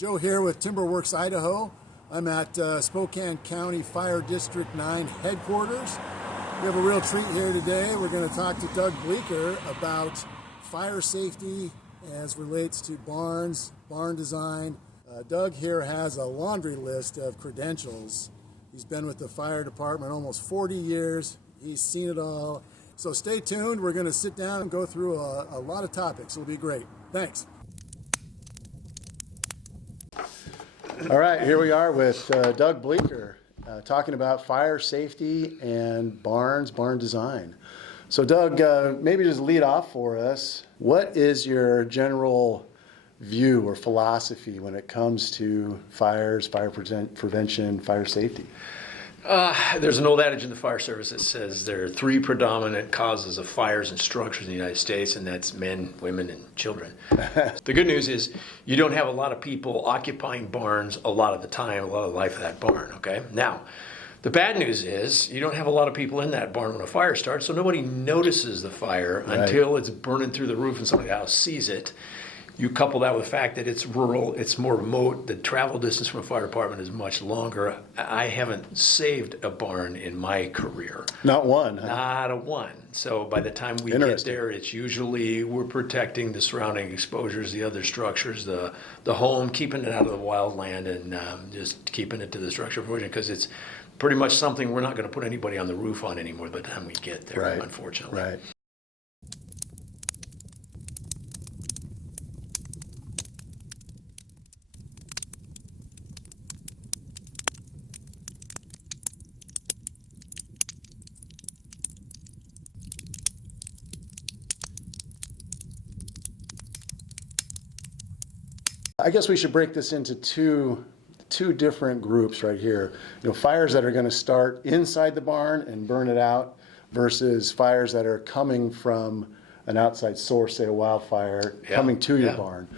Joe here with Timberworks Idaho. I'm at Spokane County Fire District 9 headquarters. We have a real treat here today. We're going to talk to Doug Bleeker about fire safety as relates to barns, barn design. Doug here has a laundry list of credentials. He's been with the fire department almost 40 years. He's seen it all. So stay tuned. We're going to sit down and go through a lot of topics. It'll be great. Thanks. All right, here we are with Doug Bleeker talking about fire safety and barn design. So Doug, maybe just lead off for us. What is your general view or philosophy when it comes to fires, fire prevention, fire safety? There's an old adage in the fire service that says there are three predominant causes of fires and structures in the United States, and that's men, women, and children. The good news is you don't have a lot of people occupying barns a lot of the time, a lot of the life of that barn, okay? Now, the bad news is you don't have a lot of people in that barn when a fire starts, so nobody notices the fire until it's burning through the roof and somebody else sees it. You couple that with the fact that it's rural, it's more remote, the travel distance from a fire department is much longer. I haven't saved a barn in my career. Not one, huh? Not a one. So by the time we get there, it's usually we're protecting the surrounding exposures, the other structures, the home, keeping it out of the wild land, and just keeping it to the structure because it's pretty much something we're not going to put anybody on the roof on anymore by the time we get there, unfortunately. Right. I guess we should break this into two different groups right here. You know, fires that are going to start inside the barn and burn it out versus fires that are coming from an outside source, say a wildfire, coming to your barn.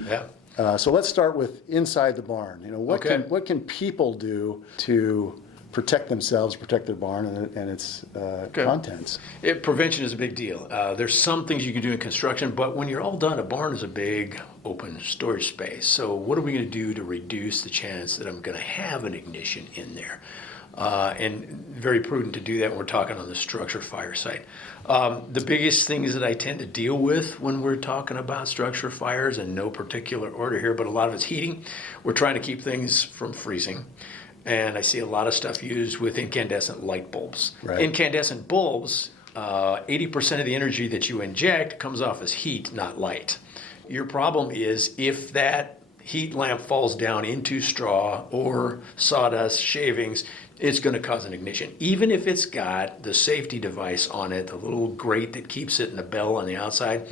So let's start with inside the barn. You know, what can people do to protect themselves, protect their barn and its contents? Prevention is a big deal. There's some things you can do in construction, but when you're all done, a barn is a big open storage space. So what are we going to do to reduce the chance that I'm going to have an ignition in there? And very prudent to do that when we're talking on the structure fire site. The biggest things that I tend to deal with when we're talking about structure fires, in no particular order here, but a lot of it's heating. We're trying to keep things from freezing. And I see a lot of stuff used with incandescent light bulbs. Incandescent bulbs, 80% of the energy that you inject comes off as heat, not light. Your problem is if that heat lamp falls down into straw or sawdust, shavings, it's going to cause an ignition. Even if it's got the safety device on it, the little grate that keeps it in the bell on the outside,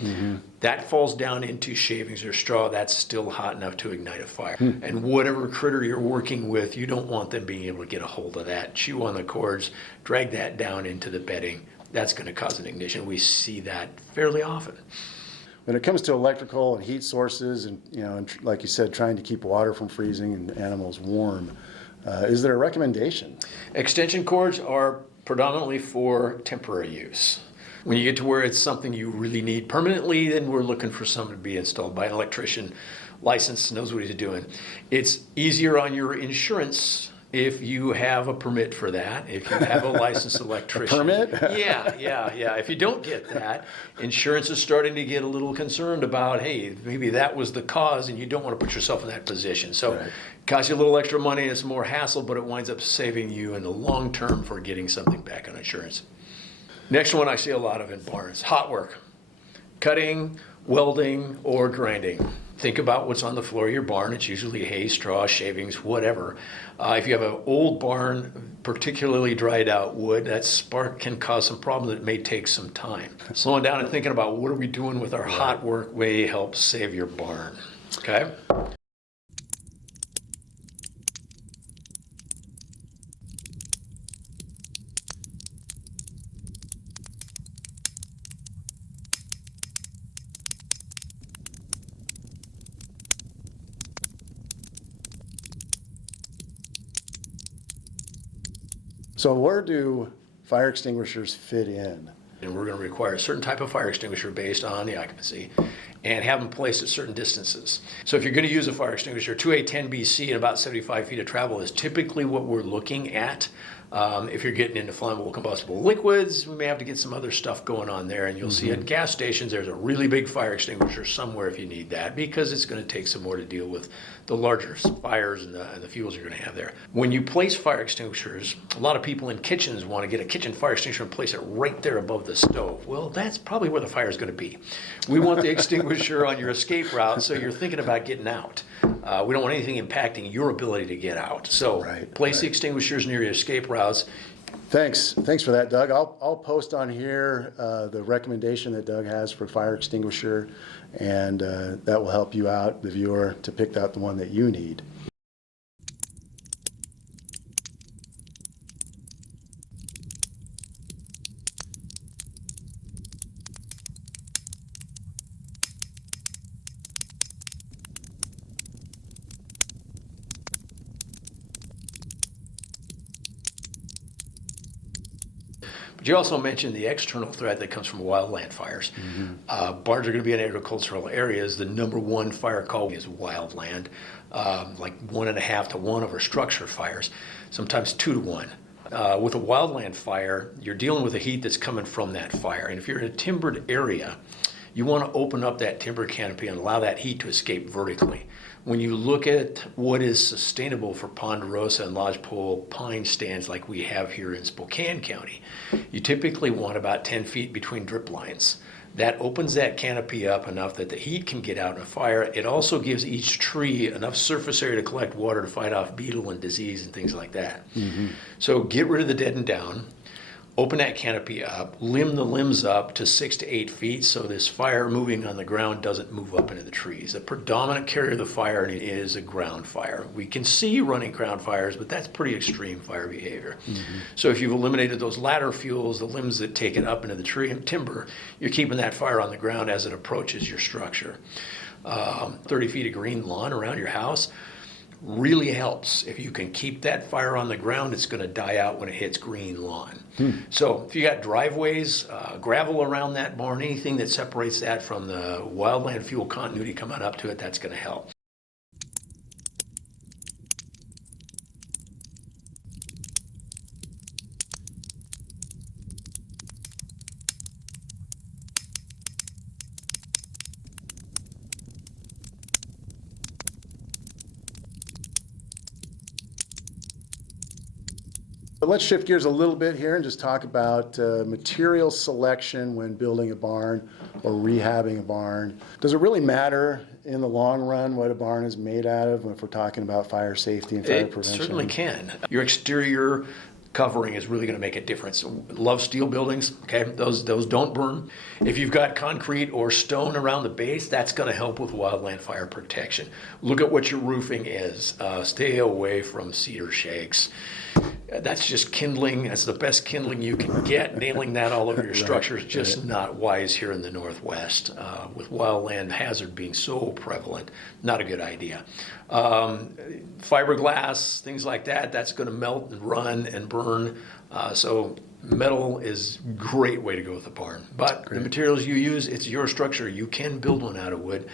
that falls down into shavings or straw, that's still hot enough to ignite a fire. And whatever critter you're working with, you don't want them being able to get a hold of that, chew on the cords, drag that down into the bedding. That's going to cause an ignition. We see that fairly often. When it comes to electrical and heat sources and, you know, and like you said, trying to keep water from freezing and animals warm, is there a recommendation? Extension cords are predominantly for temporary use. When you get to where it's something you really need permanently, then we're looking for something to be installed by an electrician, licensed, knows what he's doing. It's easier on your insurance if you have a permit for that, if you have a licensed electrician. A permit? Yeah. If you don't get that, insurance is starting to get a little concerned about, hey, maybe that was the cause and you don't want to put yourself in that position. So it costs you a little extra money and it's more hassle, but it winds up saving you in the long term for getting something back on insurance. Next one I see a lot of in barns, hot work. Cutting, welding, or grinding. Think about what's on the floor of your barn. It's usually hay, straw, shavings, whatever. If you have an old barn, particularly dried out wood, that spark can cause some problems that may take some time. Slowing down and thinking about what are we doing with our hot work may help save your barn, okay? So where do fire extinguishers fit in? And we're going to require a certain type of fire extinguisher based on the occupancy. and have them placed at certain distances. So if you're going to use a fire extinguisher, 2A 10BC and about 75 feet of travel is typically what we're looking at. If you're getting into flammable combustible liquids, we may have to get some other stuff going on there. And you'll see at gas stations, there's a really big fire extinguisher somewhere if you need that, because it's going to take some more to deal with the larger fires and the fuels you're going to have there. When you place fire extinguishers, a lot of people in kitchens want to get a kitchen fire extinguisher and place it right there above the stove. Well, that's probably where the fire is going to be. We want the extinguisher on your escape route, so you're thinking about getting out. We don't want anything impacting your ability to get out. So place the extinguishers near your escape routes. Thanks for that, Doug. I'll post on here the recommendation that Doug has for fire extinguisher, and that will help you out, the viewer, to pick out the one that you need. But you also mentioned the external threat that comes from wildland fires. Barns are going to be in agricultural areas. The number one fire call is wildland, like 1.5 to 1 over structure fires, sometimes 2 to 1. With a wildland fire, you're dealing with the heat that's coming from that fire. And if you're in a timbered area, you want to open up that timber canopy and allow that heat to escape vertically. When you look at what is sustainable for ponderosa and lodgepole pine stands like we have here in Spokane County, you typically want about 10 feet between drip lines. That opens that canopy up enough that the heat can get out in a fire. It also gives each tree enough surface area to collect water to fight off beetle and disease and things like that. So get rid of the dead and down. Open that canopy up, limb the limbs up to 6 to 8 feet so this fire moving on the ground doesn't move up into the trees. The predominant carrier of the fire is a ground fire. We can see running ground fires, but that's pretty extreme fire behavior. So if you've eliminated those ladder fuels, the limbs that take it up into the tree and timber, you're keeping that fire on the ground as it approaches your structure. 30 feet of green lawn around your house really helps. If you can keep that fire on the ground, it's going to die out when it hits green lawn. So if you got driveways, gravel around that barn, anything that separates that from the wildland fuel continuity coming up to it, that's going to help. But let's shift gears a little bit here and just talk about material selection when building a barn or rehabbing a barn. Does it really matter in the long run what a barn is made out of if we're talking about fire safety and fire prevention? It certainly can. Your exterior covering is really going to make a difference. Love steel buildings, okay? Those don't burn. If you've got concrete or stone around the base, that's going to help with wildland fire protection. Look at what your roofing is. Stay away from cedar shakes. That's just kindling. That's the best kindling you can get. Nailing that all over your structure is just not wise here in the Northwest. With wildland hazard being so prevalent, not a good idea. Fiberglass, things like that, that's going to melt and run and burn. So metal is a great way to go with a barn. But the materials you use, it's your structure. You can build one out of wood.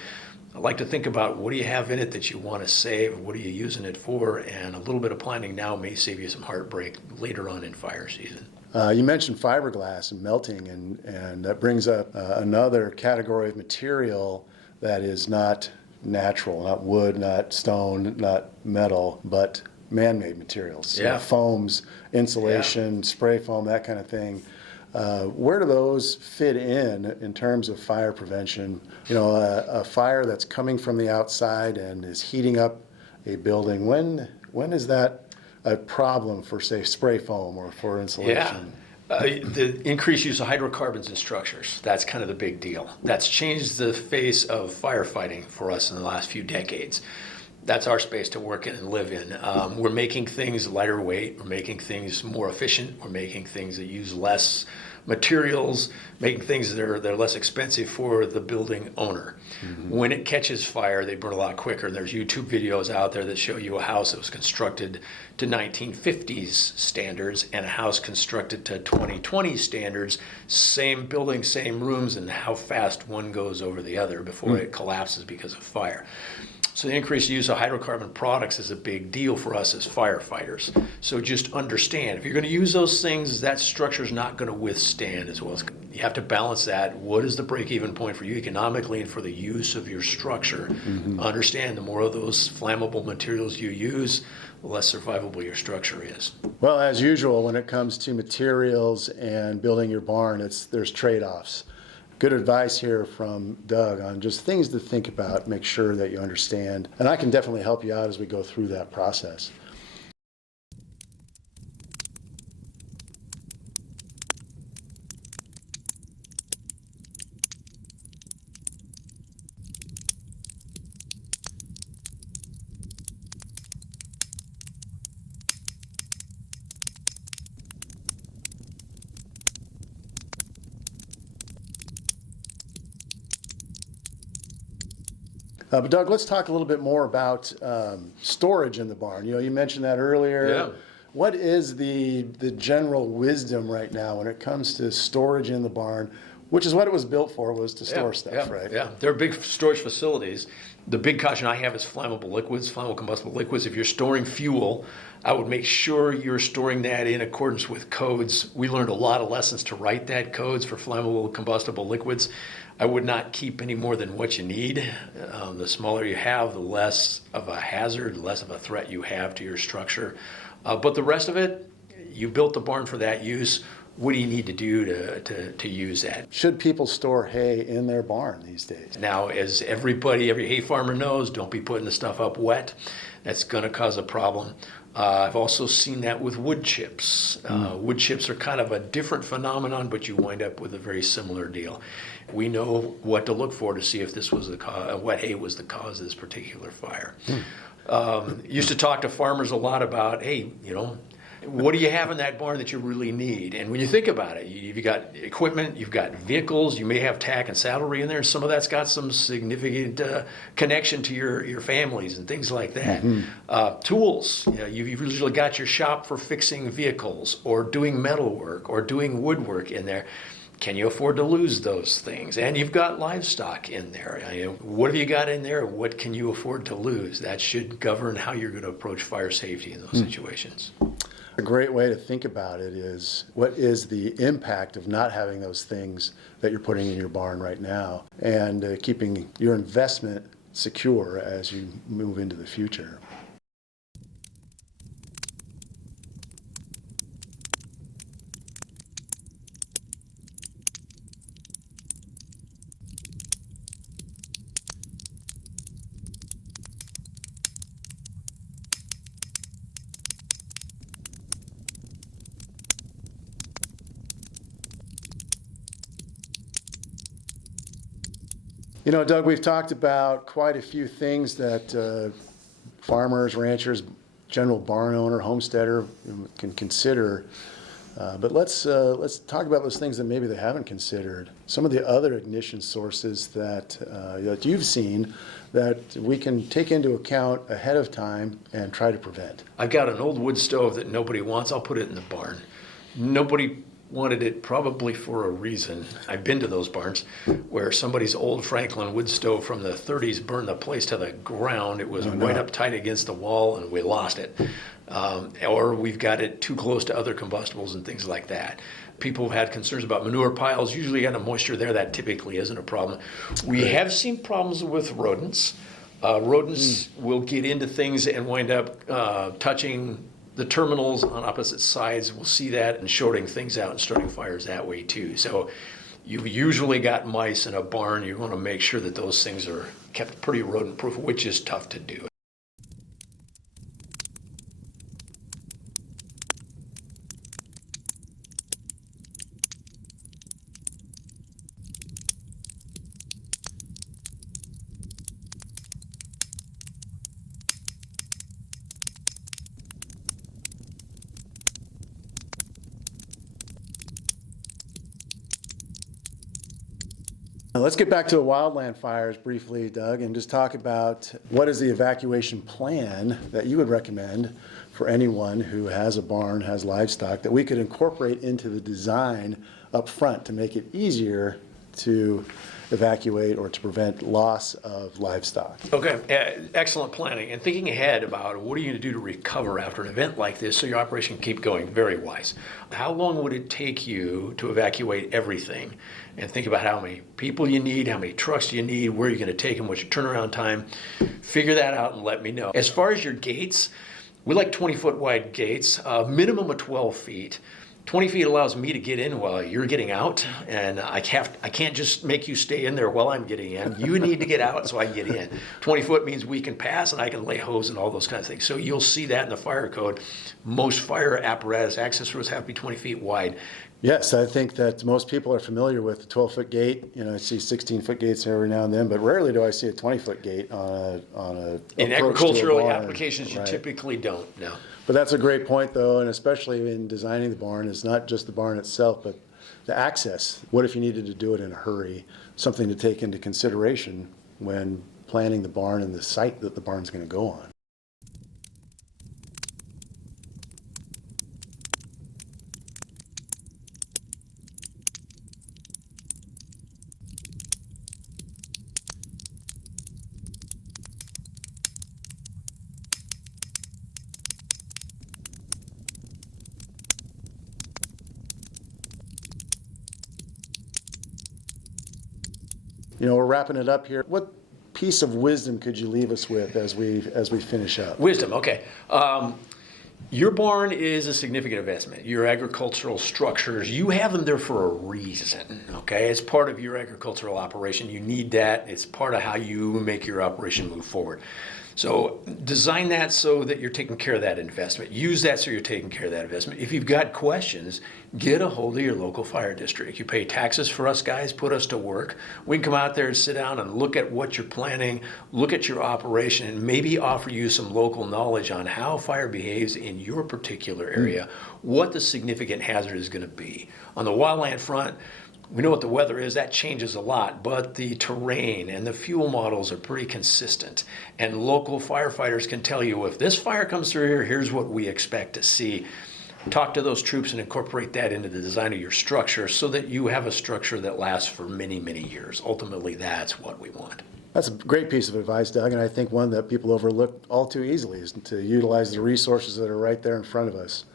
I like to think about what do you have in it that you want to save, what are you using it for, and a little bit of planning now may save you some heartbreak later on in fire season. You mentioned fiberglass and melting, and that brings up another category of material that is not natural, not wood, not stone, not metal, but man-made materials. Yeah. Foams, insulation, spray foam, that kind of thing. Where do those fit in terms of fire prevention? You know, a fire that's coming from the outside and is heating up a building, when is that a problem for, say, spray foam or for insulation? The increased use of hydrocarbons in structures, that's kind of the big deal. That's changed the face of firefighting for us in the last few decades. That's our space to work in and live in. We're making things lighter weight. We're making things more efficient. We're making things that use less materials, making things that are less expensive for the building owner. When it catches fire, they burn a lot quicker. There's YouTube videos out there that show you a house that was constructed to 1950s standards and a house constructed to 2020 standards, same building, same rooms, and how fast one goes over the other before it collapses because of fire. So the increased use of hydrocarbon products is a big deal for us as firefighters. So just understand, if you're going to use those things, that structure is not going to withstand as well. You have to balance that. What is the break-even point for you economically and for the use of your structure? Understand, the more of those flammable materials you use, the less survivable your structure is. Well, as usual, when it comes to materials and building your barn, there's trade-offs. Good advice here from Doug on just things to think about, make sure that you understand. And I can definitely help you out as we go through that process. But Doug, let's talk a little bit more about storage in the barn. You mentioned that earlier. Yeah. What is the general wisdom right now when it comes to storage in the barn, which is what it was built for, was to store stuff, right? Yeah, they're big storage facilities. The big caution I have is flammable liquids, flammable combustible liquids. If you're storing fuel, I would make sure you're storing that in accordance with codes. We learned a lot of lessons to write that codes for flammable combustible liquids. I would not keep any more than what you need. The smaller you have, the less of a hazard, less of a threat you have to your structure. But the rest of it, you built the barn for that use. What do you need to do to use that? Should people store hay in their barn these days? Now, as every hay farmer knows, don't be putting the stuff up wet. That's going to cause a problem. I've also seen that with wood chips. Wood chips are kind of a different phenomenon, but you wind up with a very similar deal. We know what to look for to see if this was wet hay was the cause of this particular fire. Used to talk to farmers a lot about, hey, what do you have in that barn that you really need? And when you think about it, you've got equipment, you've got vehicles, you may have tack and saddlery in there. Some of that's got some significant connection to your families and things like that. Tools, you've usually got your shop for fixing vehicles or doing metal work or doing woodwork in there. Can you afford to lose those things? And you've got livestock in there. What have you got in there? What can you afford to lose? That should govern how you're going to approach fire safety in those situations. A great way to think about it is, what is the impact of not having those things that you're putting in your barn right now, and keeping your investment secure as you move into the future. Doug, we've talked about quite a few things that farmers, ranchers, general barn owner, homesteader can consider. But let's talk about those things that maybe they haven't considered. Some of the other ignition sources that you've seen that we can take into account ahead of time and try to prevent. I've got an old wood stove that nobody wants. I'll put it in the barn. Nobody wanted it, probably for a reason. I've been to those barns where somebody's old Franklin wood stove from the 30s burned the place to the ground. It was right up tight against the wall and we lost it. Or we've got it too close to other combustibles and things like that. People have had concerns about manure piles. Usually you got a moisture there. That typically isn't a problem. We have seen problems with rodents. Rodents will get into things and wind up touching the terminals on opposite sides. We'll see that and shorting things out and starting fires that way too. So you've usually got mice in a barn. You want to make sure that those things are kept pretty rodent proof, which is tough to do. Let's get back to the wildland fires briefly, Doug, and just talk about what is the evacuation plan that you would recommend for anyone who has a barn, has livestock, that we could incorporate into the design up front to make it easier to evacuate or to prevent loss of livestock. Okay, excellent planning and thinking ahead about what are you going to do to recover after an event like this so your operation can keep going. Very wise. How long would it take you to evacuate everything? And think about how many people you need, how many trucks you need, where you're going to take them, what's your turnaround time. Figure that out and let me know. As far as your gates, we like 20-foot wide gates, minimum of 12 feet. 20 feet allows me to get in while you're getting out, and I can't just make you stay in there while I'm getting in. You need to get out so I can get in. 20 foot means we can pass and I can lay hose and all those kinds of things. So you'll see that in the fire code. Most fire apparatus access roads have to be 20 feet wide. Yes, I think that most people are familiar with the 12-foot gate. You know, I see 16-foot gates every now and then, but rarely do I see a 20-foot gate on a In agricultural applications, you typically don't, no. But that's a great point, though, and especially in designing the barn, it's not just the barn itself, but the access. What if you needed to do it in a hurry? Something to take into consideration when planning the barn and the site that the barn's going to go on. You know, we're wrapping it up here. What piece of wisdom could you leave us with as we finish up? Wisdom, okay. Your barn is a significant investment. Your agricultural structures, you have them there for a reason, okay? It's part of your agricultural operation. You need that. It's part of how you make your operation move forward. So design that so that you're taking care of that investment. Use that so you're taking care of that investment. If you've got questions, get a hold of your local fire district. You pay taxes for us guys, put us to work. We can come out there and sit down and look at what you're planning, look at your operation, and maybe offer you some local knowledge on how fire behaves in your particular area, what the significant hazard is going to be. On the wildland front, we know what the weather is, that changes a lot, but the terrain and the fuel models are pretty consistent. And local firefighters can tell you, if this fire comes through here, here's what we expect to see. Talk to those troops and incorporate that into the design of your structure so that you have a structure that lasts for many, many years. Ultimately, that's what we want. That's a great piece of advice, Doug, and I think one that people overlook all too easily is to utilize the resources that are right there in front of us.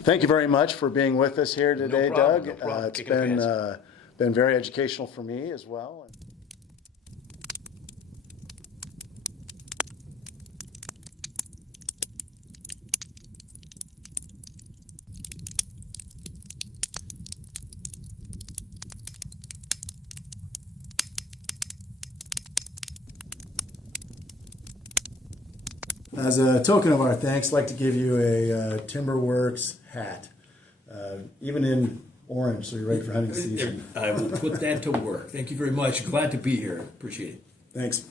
Thank you very much for being with us here today, Doug. No problem. It's been very educational for me as well. As a token of our thanks, I'd like to give you a Timberworks hat, even in orange, so you're ready for hunting season. I will put that to work. Thank you very much. Glad to be here. Appreciate it. Thanks.